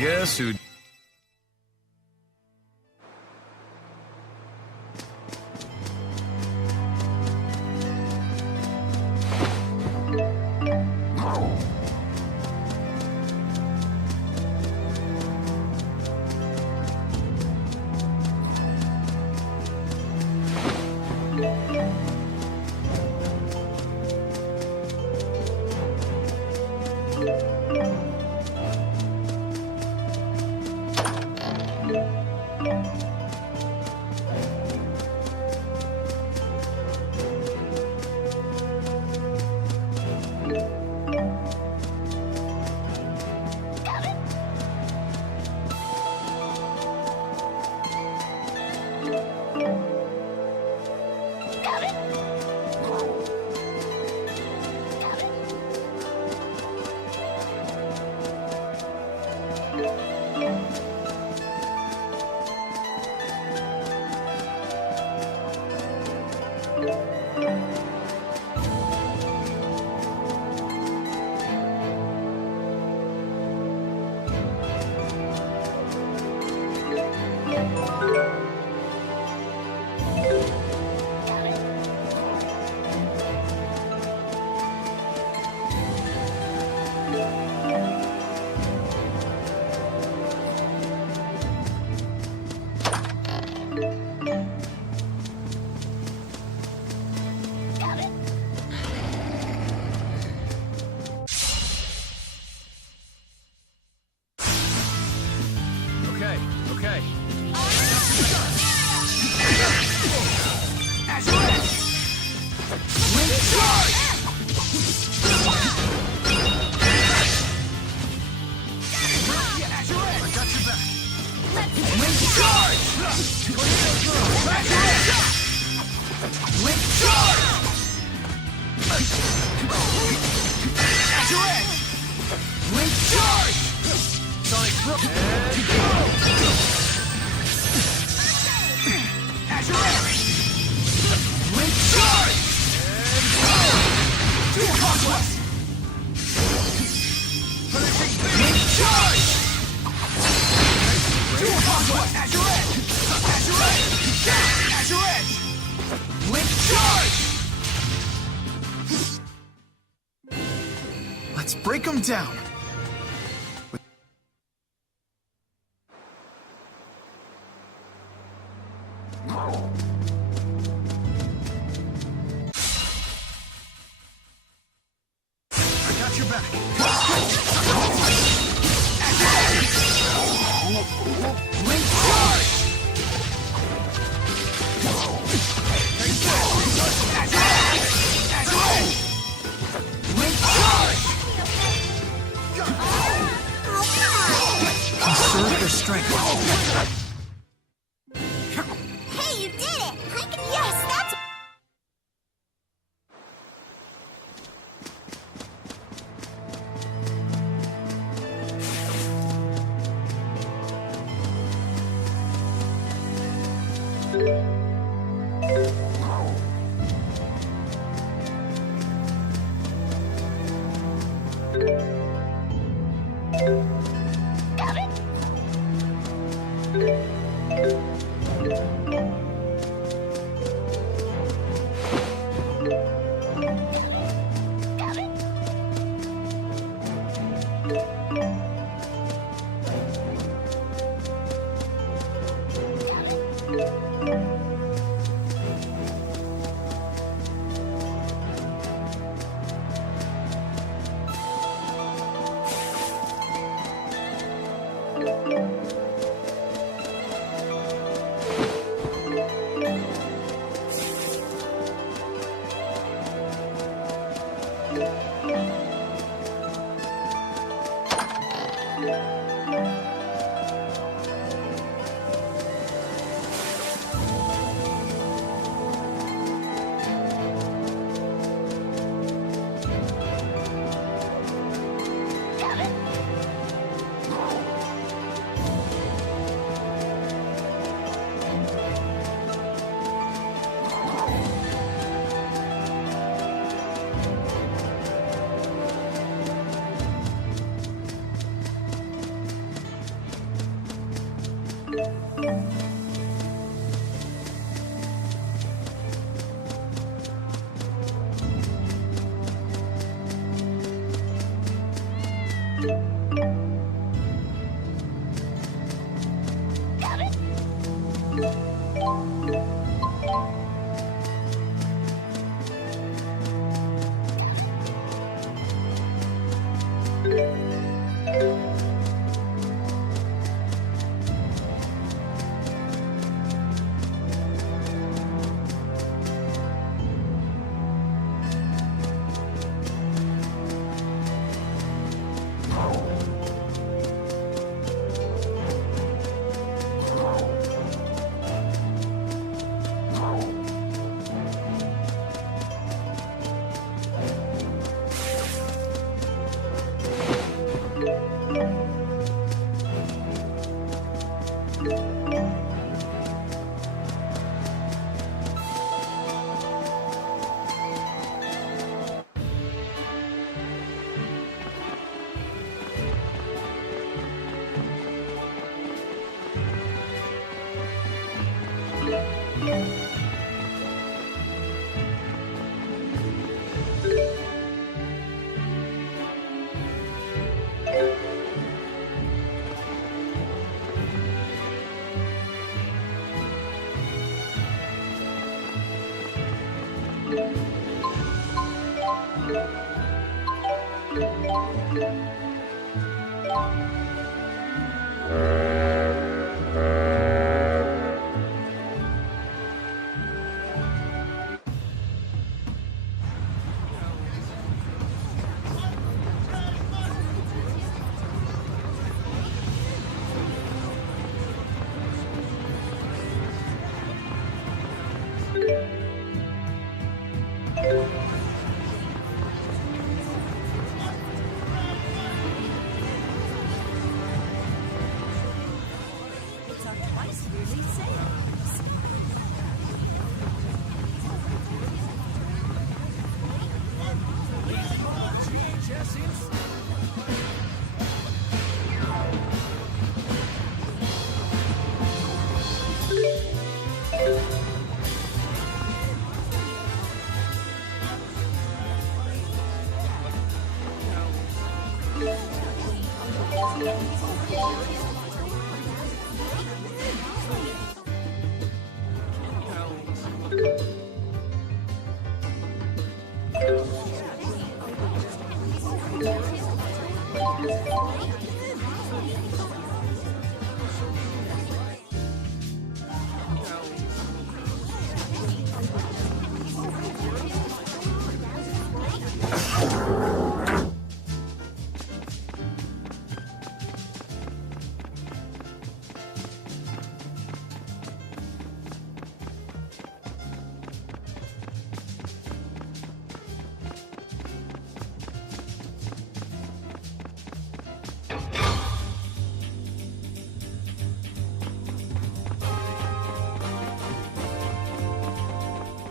Guess who? Okay. Let's break them down. I got your back. Link charge! Link charge! Conserve their strength. Hey, you did it! Yes, that's... Got it?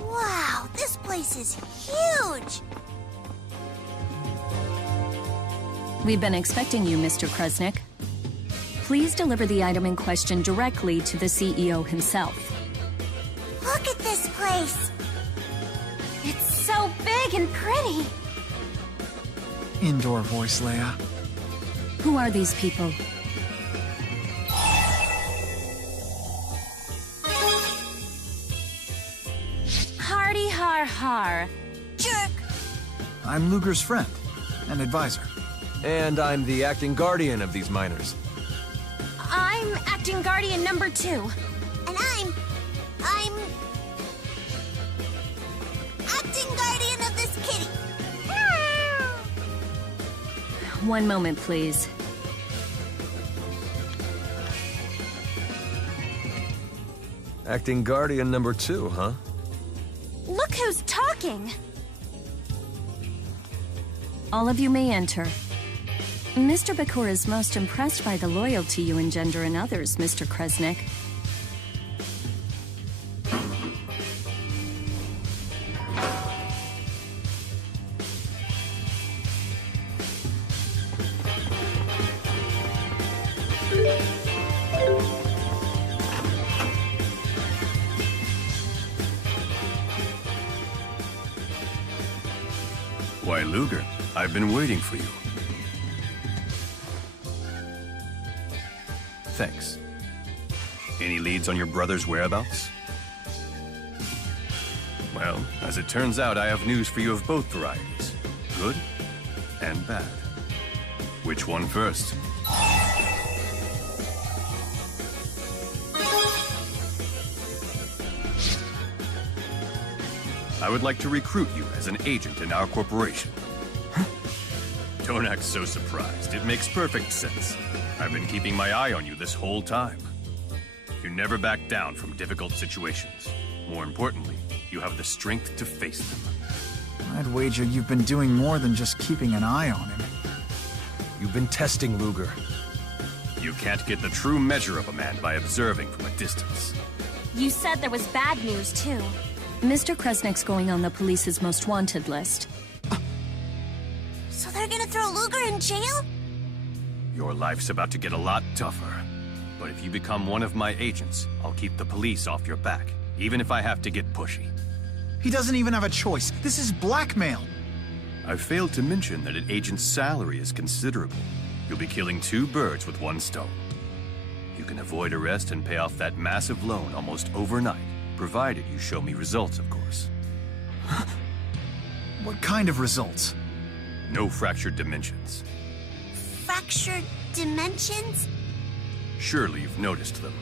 Wow, this place is huge! We've been expecting you, Mr. Krusnik. Please deliver the item in question directly to the CEO himself. Look at this place! It's so big and pretty! Indoor voice, Leia. Who are these people? Hardy har har. Jerk! I'm Ludgers' friend and advisor. And I'm the acting guardian of these miners. I'm acting guardian number 2. And I'm acting guardian of this kitty. One moment, please. Acting Guardian number 2, huh? Look who's talking! All of you may enter. Mr. Bakura is most impressed by the loyalty you engender in others, Mr. Kresnik. Why, Ludger, I've been waiting for you. Thanks. Any leads on your brother's whereabouts? Well, as it turns out, I have news for you of both varieties. Good and bad. Which one first? I would like to recruit you as an agent in our corporation. Don't act so surprised. It makes perfect sense. I've been keeping my eye on you this whole time. You never back down from difficult situations. More importantly, you have the strength to face them. I'd wager you've been doing more than just keeping an eye on him. You've been testing Ludger. You can't get the true measure of a man by observing from a distance. You said there was bad news, too. Mr. Kresnik's going on the police's most wanted list. So they're gonna throw Ludger in jail? Your life's about to get a lot tougher. But if you become one of my agents, I'll keep the police off your back, even if I have to get pushy. He doesn't even have a choice. This is blackmail. I failed to mention that an agent's salary is considerable. You'll be killing 2 birds with 1 stone. You can avoid arrest and pay off that massive loan almost overnight, provided you show me results, of course. What kind of results? No fractured dimensions. Fractured dimensions? Surely you've noticed them.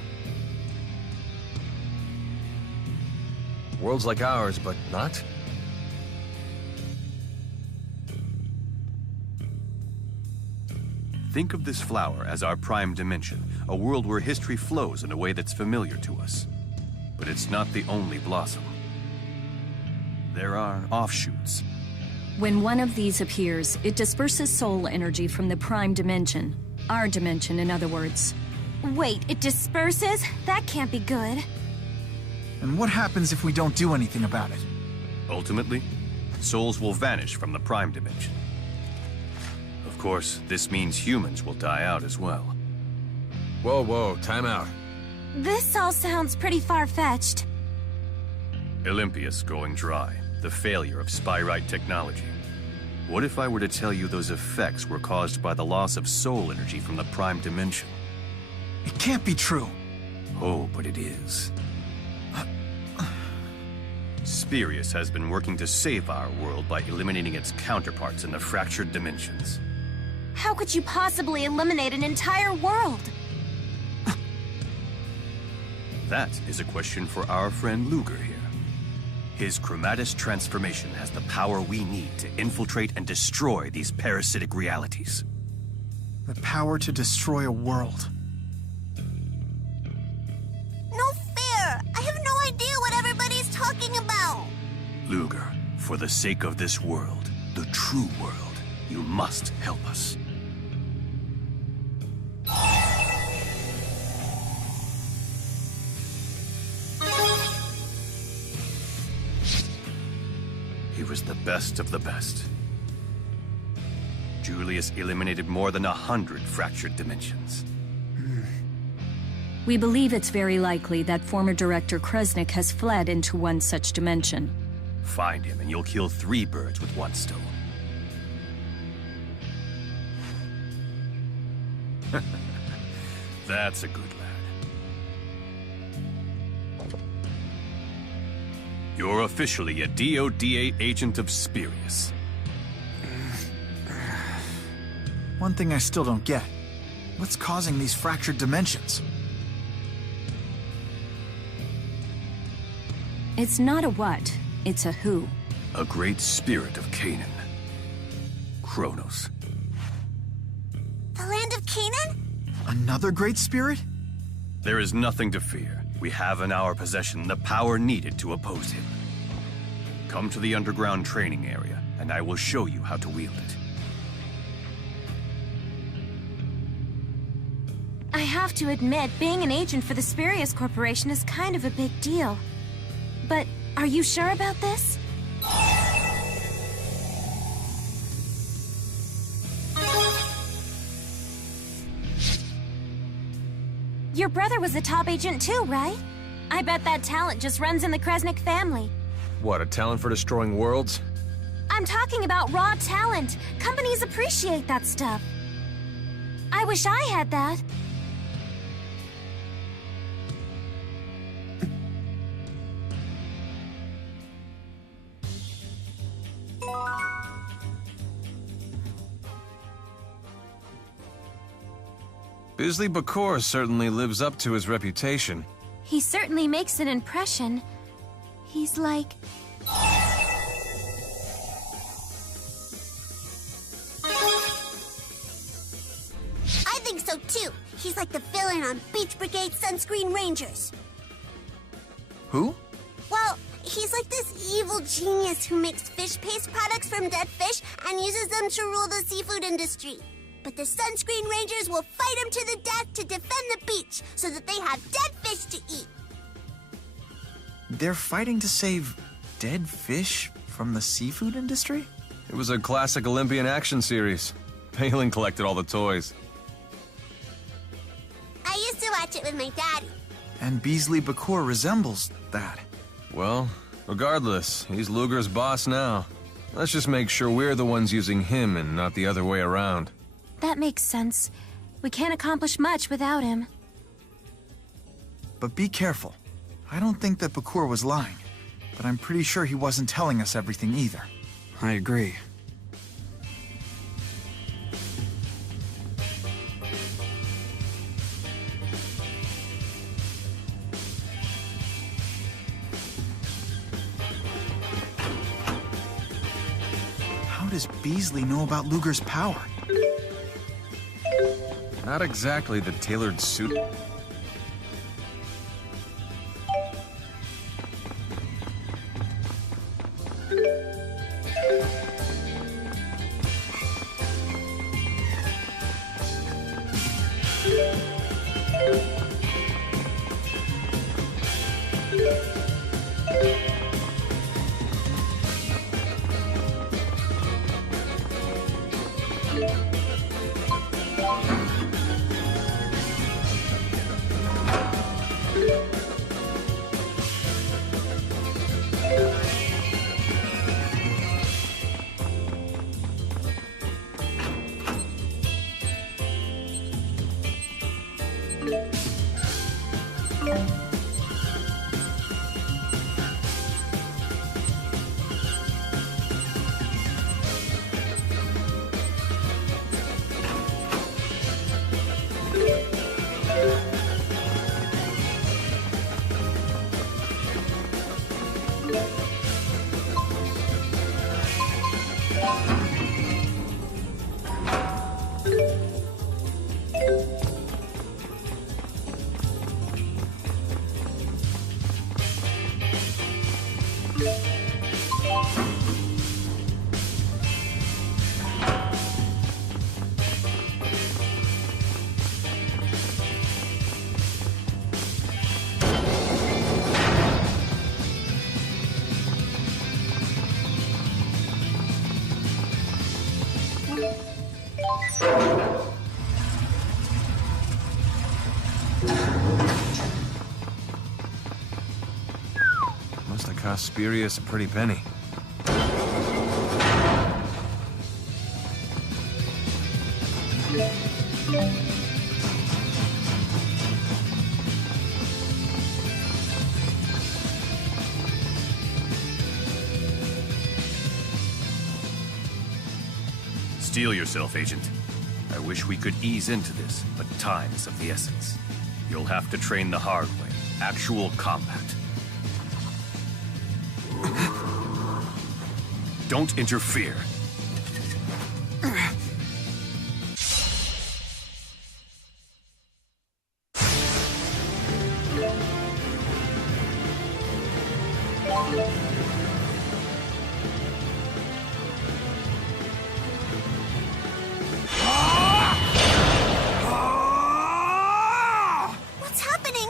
Worlds like ours, but not? Think of this flower as our prime dimension, a world where history flows in a way that's familiar to us. But it's not the only blossom. There are offshoots. When one of these appears, it disperses soul energy from the prime dimension. Our dimension, in other words. Wait, it disperses? That can't be good. And what happens if we don't do anything about it? Ultimately, souls will vanish from the prime dimension. Of course, this means humans will die out as well. Whoa, time out. This all sounds pretty far-fetched. Olympius going dry, the failure of Spyrite technology. What if I were to tell you those effects were caused by the loss of soul energy from the prime dimension? It can't be true. Oh, but it is. Spirius has been working to save our world by eliminating its counterparts in the fractured dimensions. How could you possibly eliminate an entire world? That is a question for our friend Ludger here. His chromatis transformation has the power we need to infiltrate and destroy these parasitic realities. The power to destroy a world. No fair! I have no idea what everybody's talking about! Ludger, for the sake of this world, the true world, you must help us. He was the best of the best. Julius eliminated more than 100 fractured dimensions. We believe it's very likely that former Director Kresnik has fled into one such dimension. Find him and you'll kill 3 birds with 1 stone. That's a good lad. You're officially a DODA agent of Spirius. One thing I still don't get. What's causing these fractured dimensions? It's not a what, it's a who. A great spirit of Canaan. Kronos. Kanan? Another great spirit? There is nothing to fear. We have in our possession the power needed to oppose him. Come to the underground training area, and I will show you how to wield it. I have to admit, being an agent for the Spurious Corporation is kind of a big deal. But are you sure about this? Your brother was a top agent too, right? I bet that talent just runs in the Kresnik family. What, a talent for destroying worlds? I'm talking about raw talent. Companies appreciate that stuff. I wish I had that. Bisley Bakor certainly lives up to his reputation. He certainly makes an impression. He's like... I think so too. He's like the villain on Beach Brigade Sunscreen Rangers. Who? Well, he's like this evil genius who makes fish paste products from dead fish and uses them to rule the seafood industry. But the Sunscreen Rangers will fight him to the death to defend the beach so that they have dead fish to eat. They're fighting to save dead fish from the seafood industry? It was a classic Olympian action series. Palin collected all the toys. I used to watch it with my daddy. And Beasley Bakor resembles that. Well, regardless, he's Ludgers' boss now. Let's just make sure we're the ones using him and not the other way around. That makes sense. We can't accomplish much without him. But be careful. I don't think that Bakor was lying, but I'm pretty sure he wasn't telling us everything either. I agree. How does Beasley know about Ludgers' power? Not exactly the tailored suit. Must have cost Spurious a pretty penny. Steel yourself, Agent. I wish we could ease into this, but time is of the essence. You'll have to train the hard way. Actual combat. Don't interfere. What's happening?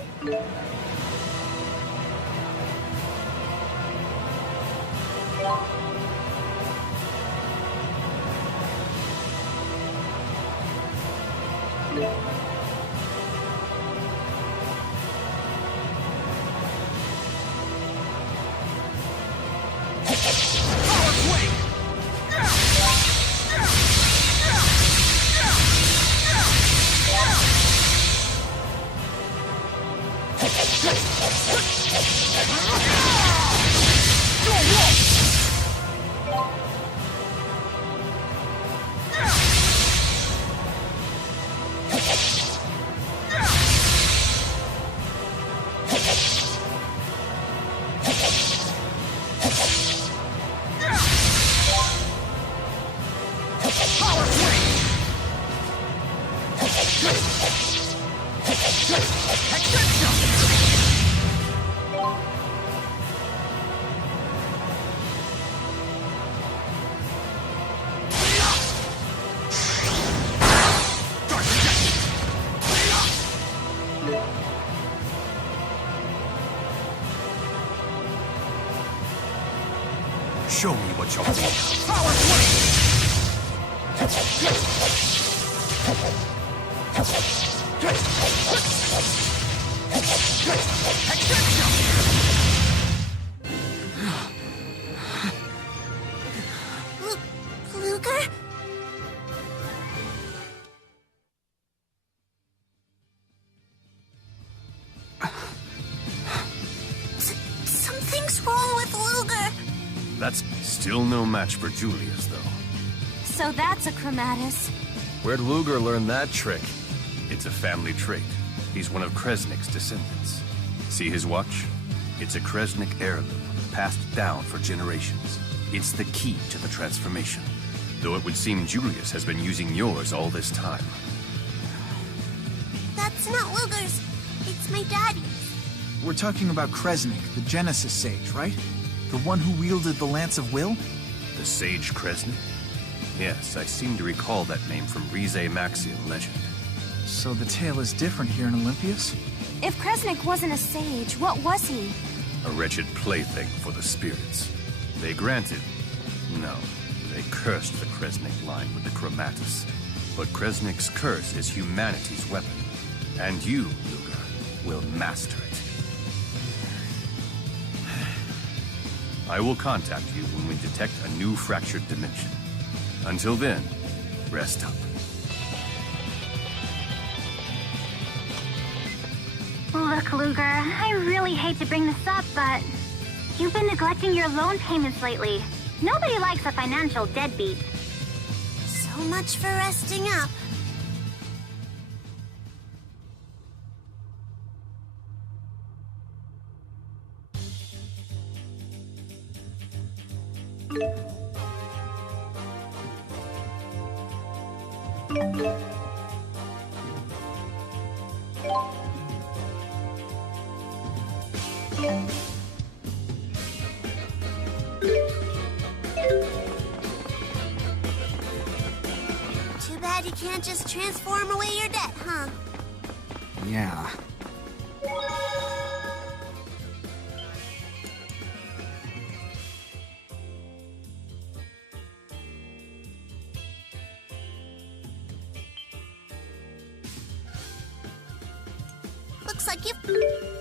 Show me what you're made of. Power Ludger? Something's wrong with Ludger. That's still no match for Julius, though. So that's a Chromatus. Where'd Ludger learn that trick? It's a family trait. He's one of Kresnik's descendants. See his watch? It's a Kresnik heirloom, passed down for generations. It's the key to the transformation. Though it would seem Julius has been using yours all this time. That's not Ludger's. It's my daddy's. We're talking about Kresnik, the Genesis Sage, right? The one who wielded the Lance of Will? The Sage Kresnik? Yes, I seem to recall that name from Rize Maxian legend. So the tale is different here in Olympias? If Kresnik wasn't a sage, what was he? A wretched plaything for the spirits. They granted... No, they cursed the Kresnik line with the Chromatus. But Kresnik's curse is humanity's weapon. And you, Ludger, will master it. I will contact you when we detect a new fractured dimension. Until then, rest up. Look, Ludger, I really hate to bring this up, but you've been neglecting your loan payments lately. Nobody likes a financial deadbeat. So much for resting up. Too bad you can't just transform away your debt, huh? Yeah. Looks like you've...